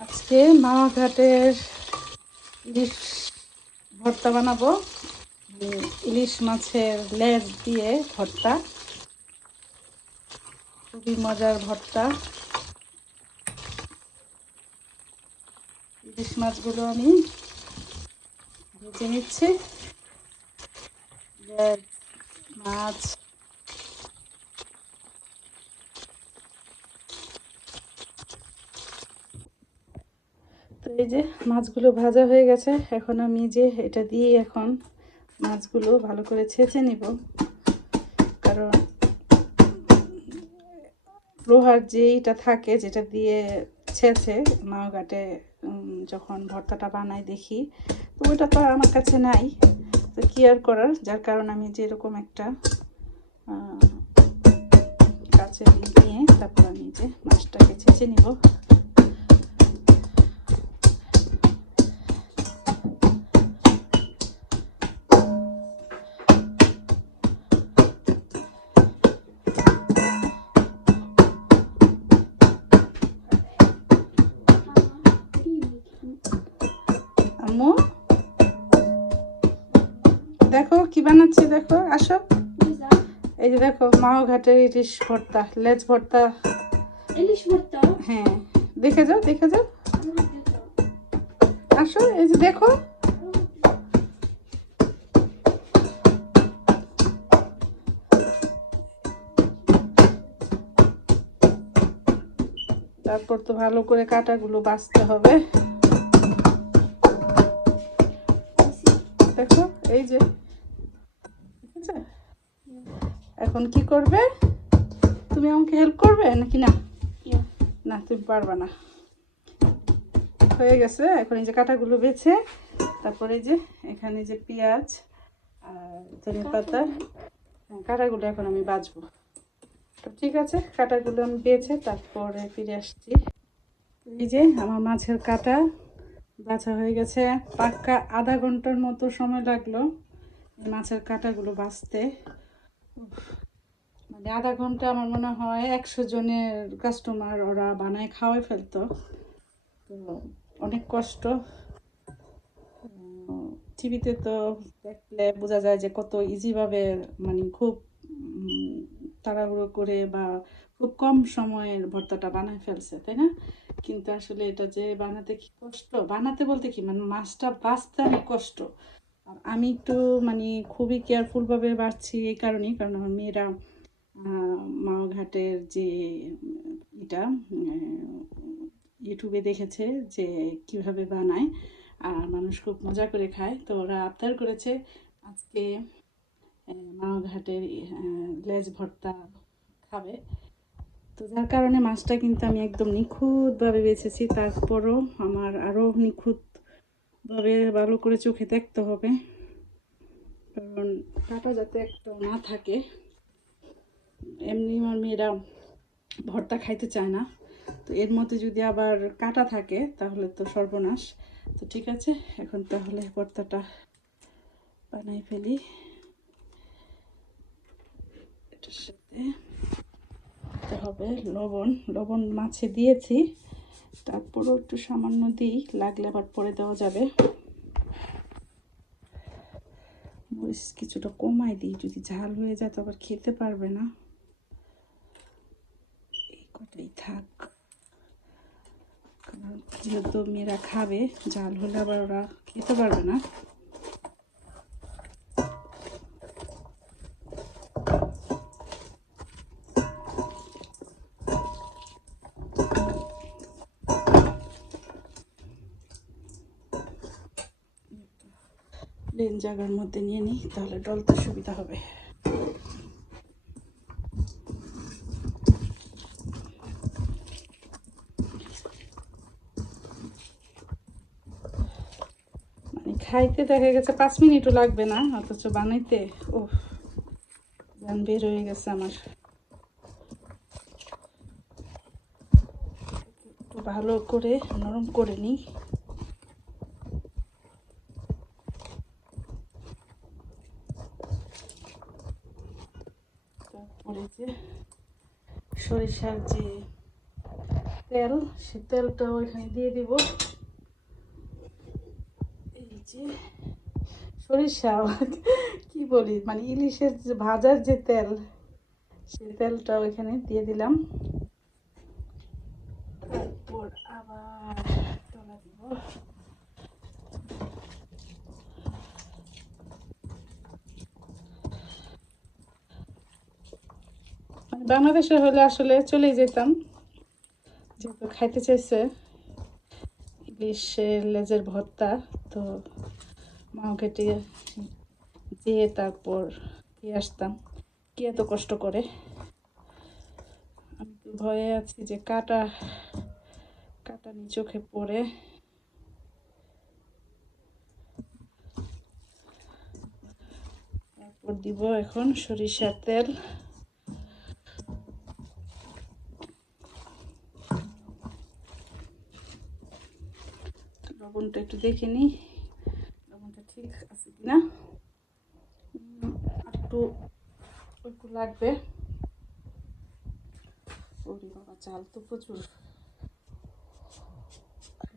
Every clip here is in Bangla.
আজকে মামা ঘাটের ইলিশ ভর্তা বানাবো। ইলিশ মাছের লেজ দিয়ে ভর্তা। খুবই মজার ভর্তা। ইলিশ মাছগুলো আমি ভেজে নিচ্ছি। মাছ তো এই যে মাছগুলো ভাজা হয়ে গেছে, এখন আমি যে এটা দিয়ে এখন মাছগুলো ভালো করে ছেঁচে নিব। কারণ লোহার যেইটা থাকে যেটা দিয়ে ছেঁচে, মাওঘাটে যখন ভর্তাটা বানাই দেখি, তো ওইটা তো আমার কাছে নাই। তো কি আর করার? যার কারণ আমি যেরকম একটা কাছে নিয়ে তারপর আমি যে মাছটাকে ছেঁচে নিব। কি বানাচ্ছি দেখো? আসো। এই যে দেখো মাও ঘাটের ইলিশ ভর্তা লেজ ভর্তা। ইলিশ ভর্তা? হ্যাঁ দেখে যাও দেখে যাও। আসো এই যে দেখো। তারপর তো ভালো করে কাটাগুলো বাছতে হবে। দেখো এই যে ঠিক আছে এখন কি করবে? তুমি আমাকে হেল্প করবে নাকি না? না তুমি পারবা না। হয়ে গেছে এখন এই যে কাটাগুলো বেছে তারপরে এই যে এখানে যে পেঁয়াজ আর ধনে পাতা। হ্যাঁ, কাটাগুলো এখন আমি বাজবো তো ঠিক আছে? কাটাগুলো আমি বেছে তারপরে ফিরে আসছি। এই যে আমার মাছের কাটা বাছা হয়ে গেছে। পাক্কা আধা ঘণ্টার মতো সময় লাগল মাছের কাটাগুলো উফ, মানে আধা ঘণ্টা আমার মনে হয় একশো জনের কাস্টমার ওরা বানায় খাওয়াই ফেলতো। তো অনেক কষ্ট। টিভিতে তো দেখলে বোঝা যায় যে কত ইজিভাবে মানে খুব তাড়াহুড়ো করে বা খুব কম সময়ের ভর্তাটা বানায় ফেলছে, তাই না? কিন্তু আসলে এটা যে বানাতে কি কষ্ট? বানাতে বলতে কি? মানে মাছটা বাঁচতে অনেক কষ্ট। আমি একটু মানে খুবই কেয়ারফুলভাবে বাড়ছি এই কারণেই, কারণ আমার মেয়েরা মাওঘাটের যে এটা ইউটিউবে দেখেছে যে কীভাবে বানায়, আর মানুষ খুব মজা করে খায়। তো ওরা আবদার করেছে আজকে মাওঘাটের লেজ ভর্তা খাবে। তো যার কারণে মাছটা কিন্তু আমি একদম নিখুঁতভাবে বেছেছি। তারপরও আমার আরও নিখুঁতভাবে ভালো করে চোখে দেখতে হবে। কারণ কাটা যাতে একটা না থাকে। এমনি আমার মেয়েরা ভর্তা খাইতে চায় না। তো এর মধ্যে যদি আবার কাটা থাকে, তাহলে তো সর্বনাশ। তো ঠিক আছে, এখন তাহলে ভর্তাটা বানাই ফেলি। এটার সাথে হবে লবণ। লবণ মাছে দিয়েছি। তারপরও একটু সামান্য দিই, লাগলে আবার পরে দেওয়া যাবে। মরিচ কিছুটা কমাই দিই, যদি ঝাল হয়ে যায় তো আবার খেতে পারবে না। এই কটাই থাক। কারণ যেহেতু মেয়েরা খাবে, ঝাল হলে আবার ওরা খেতে পারবে না। প্লেন জায়গার মধ্যে নিয়ে নিই, তাহলে ডলতে সুবিধা হবে। মানে খাইতে দেখা গেছে পাঁচ মিনিটও লাগবে না, অথচ বানাইতে ও বের হয়ে গেছে আমার। একটু ভালো করে নরম করে নিই। সরিষার যে তেল, সে তেলটাও এখানে দিয়ে দিব। এই যে সরিষা, কি বলি মানে ইলিশের যে ভাজার যে তেল, সে তেলটাও এখানে দিয়ে দিলাম। তারপর আবার তলা দিব বাংলাদেশে হলে আসলে চলে যেতাম। যেহেতু খাইতে চাইছে ইলিশের লেজের ভর্তা, তো মাও কেটে দিয়ে তারপর দিয়ে আসতাম। কি এত কষ্ট করে? আমি তো ভয়ে আছি যে কাটা কাটা নি চোখে পড়ে। তারপর দিব এখন সরিষার তেল। লবণটা একটু দেখে নিই। লবণটা ঠিক আছে কিনা? উম, একটু একটু লাগবে। ওরে বাবা চাল তো প্রচুর।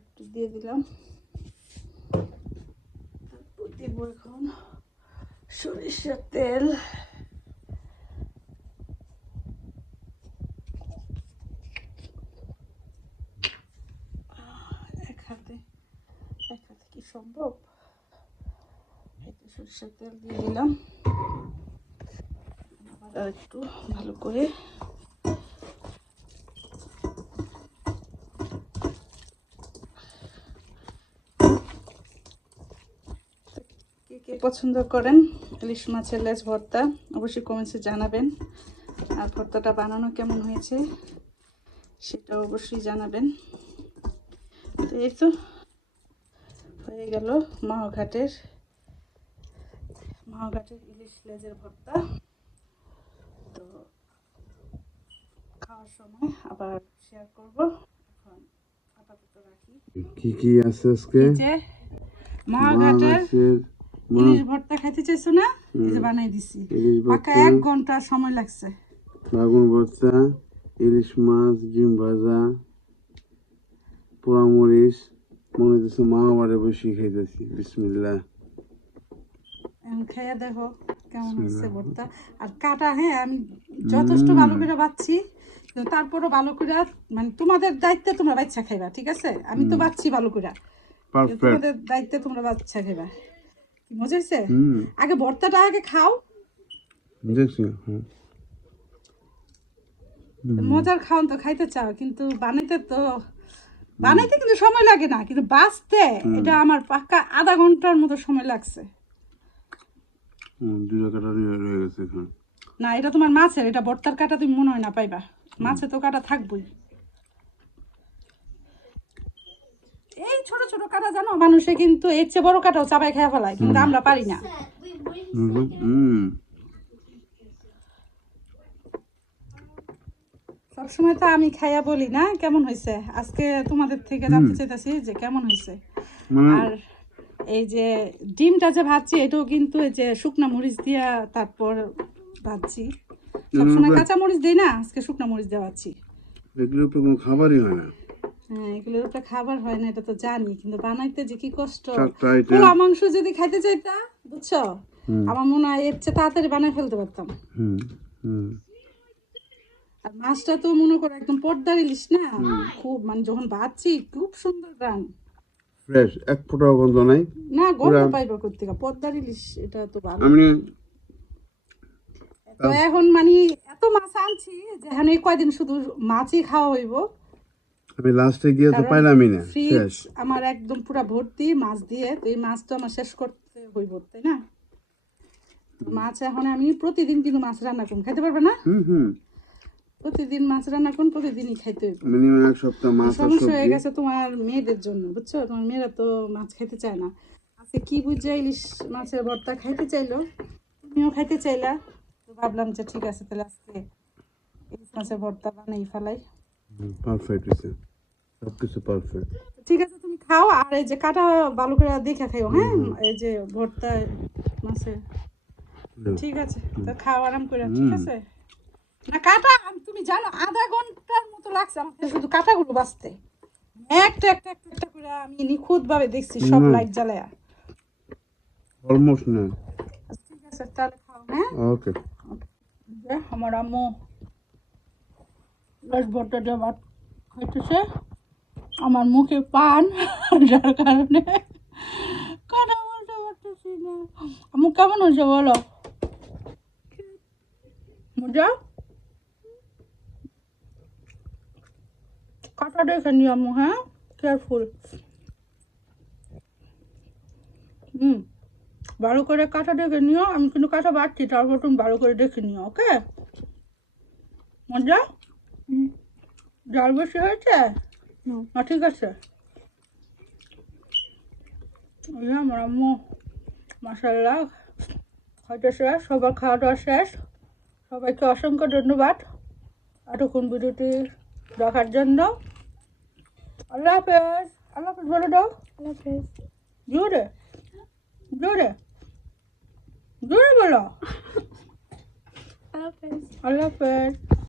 একটু দিয়ে দিলাম। তারপর দিব এখন সরিষার তেল এক হাতে এক হাতে কি সম্ভব একটু সরিষার তেল দিয়ে দিলাম। আর একটু ভালো করে কে পছন্দ করেন ইলিশ মাছের লেজ ভর্তা, অবশ্যই কমেন্টসে জানাবেন। আর ভর্তাটা বানানো কেমন হয়েছে সেটা অবশ্যই জানাবেন। তো এই তো হয়ে গেল মাহঘাটের মাহঘাটের ইলিশ লেজের ভর্তা। তো খাওয়ার সময় আবার শেয়ার করব। এখন আপাতত রাখি। কি কি আছে আজকে? এই যে মাহঘাটের মাছের মা- ইলিশ ভর্তা খাইতে চাইছো না? এই যে বানাই দিছি। পাকা এক ঘণ্টা সময় লাগছে। বাগুন ভর্তা ইলিশ মাছ ডিম ভাজা পোড়ামরিচ মনে হচ্ছে মা বাড়ি বসে খাইতেছি। বিসমিল্লাহ। খাইয়া দেখো কেমন হচ্ছে ভর্তা। আর কাটা হ্যাঁ আমি যথেষ্ট ভালো করে বাচ্ছি তারপরও ভালো করে মানে তোমাদের দায়িত্বে তোমরা বাচ্চা খাইবা ঠিক আছে? আমি তো বাচ্ছি ভালো করে। তোমাদের দায়িত্বে তোমরা বাচ্চা খাইবা। মজা হয়েছে আগে ভর্তাটা আগে খাও। মজার খাওয়ান তো খাইতে চাও কিন্তু বানাইতে তো বানাইতে কিন্তু সময় লাগে না কিন্তু বাঁচতে এটা আমার পাক্কা আধা ঘণ্টার মতো সময় লাগছে। দুটো কাটা রয়ে গেছে এখন। না এটা তোমার মাছের এটা ভর্তার কাটা তুমি মনে হয় না পাইবা। মাছে তো কাটা থাকবই। এই ছোট ছোট কাটা জানো মানুষে কিন্তু এর চেয়ে বড় কাটাও চাবাই খেয়ে ফেলায় কিন্তু আমরা পারি না। সবসময় তো আমি খাইয়া বলি না কেমন হয়েছে আজকে তোমাদের থেকে জানতে চাইতেছি যে কেমন হয়েছে মানে আর এই যে ডিমটা যে ভাজছি এটাও কিন্তু এই যে শুকনা মরিচ দিয়া তারপর ভাজছি। সবসময় কাঁচা মরিচ দিই না আজকে শুকনা মরিচ দেওয়া ভাজছি এগুলোর উপরে কোনো খাবারই হয় না। হ্যাঁ এগুলোর উপরে খাবার হয় না এটা তো জানি কিন্তু বানাইতে যে কি কষ্ট। পোলা মাংস যদি খাইতে চাইতা বুঝছ? আমার মনে হয় এর চেয়ে তাড়াতাড়ি বানাই ফেলতে পারতাম। হুম হুম। আর মাছটা তো মনে করো একদম পর্দার ইলিশ না? খুব মানে যখন ভাজছি খুব সুন্দর গান ফ্রেশ এক ফোঁটাও গন্ধ নাই। না গন্ধ পাইবা কোথেকে পর্দার ইলিশ এটা তো ভালো। আমি তো এখন মানে এত মাছ আনছি যে এখন এই কয়দিন শুধু মাছই খাওয়া হইব। আমি লাস্টে গিয়ে তো পাইলামই না শেষ আমার একদম পুরো ভর্তি মাছ দিয়ে তো এই মাছ তো আমার শেষ করতে হইব তাই না? মাছ এখন আমি প্রতিদিন কিন্তু মাছ রান্না করুন খাইতে পারবে না? হুম হুম। প্রতিদিন মাছ রান্না করুন প্রতিদিনই খাইতে মিনিমাম এক সপ্তাহ মাছ সমস্যা হয়ে গেছে তোমার মেয়েদের জন্য বুঝছ? তোমার মেয়েরা তো মাছ খেতে চায় না। আজকে কি বুঝছে ইলিশ মাছের ভর্তা খাইতে চাইলো? তুমিও খাইতে চাইলা? তো ভাবলাম যে ঠিক আছে তাহলে আজকে ইলিশ মাছের ভর্তা বানাই ফেলাই। পারফেক্ট হয়েছে সব কিছু পারফেক্ট ঠিক আছে তুমি খাও আর এই যে কাটা ভালো করে দেখে খাইও হ্যাঁ? এই যে ভর্তা মাছের। ঠিক আছে তো খাও আরাম করে ঠিক আছে? না কাটা তুমি জানো আধা ঘণ্টার মতো লাগছে আমাকে শুধু কাঁটাগুলো বাঁচতে। একটা একটা একটা একটা করে আমি নিখুঁত ভাবে দেখছি সব লাইট জ্বালায়া। অলমোস্ট না। আচ্ছা, ঠিক আছে তাহলে খাও হ্যাঁ? ওকে। আমার আম্মু রস ভর্তা দিয়ে ভাত খাইতেছে আমার মুখে পান যার কারণে কথা বলতে পারতেছি না? আম্মু কেমন হয়েছে বলো? মজা? কাটা দেখে নিও আম্মু হ্যাঁ? কেয়ারফুল হুম। ভালো করে কাটা দেখে নিও আমি কিন্তু কাটা বাড়ছি তারপর তুমি ভালো করে দেখে নিও ওকে? মজা? জাল বেশি হয়েছে? না ঠিক আছে। আমার আম্মু মাসাল্লাহ খাইতে শেষ সবার খাওয়া দাওয়া শেষ। সবাইকে অসংখ্য ধন্যবাদ। এতক্ষণ ভিডিওটি দেখার জন্য আল্লাহ হাফেজ আল্লাহ হাফেজ বলে দাও আল্লাহ হাফেজ জোরে জোরে জোরে বলো আল্লাহ হাফেজ আল্লাহ হাফেজ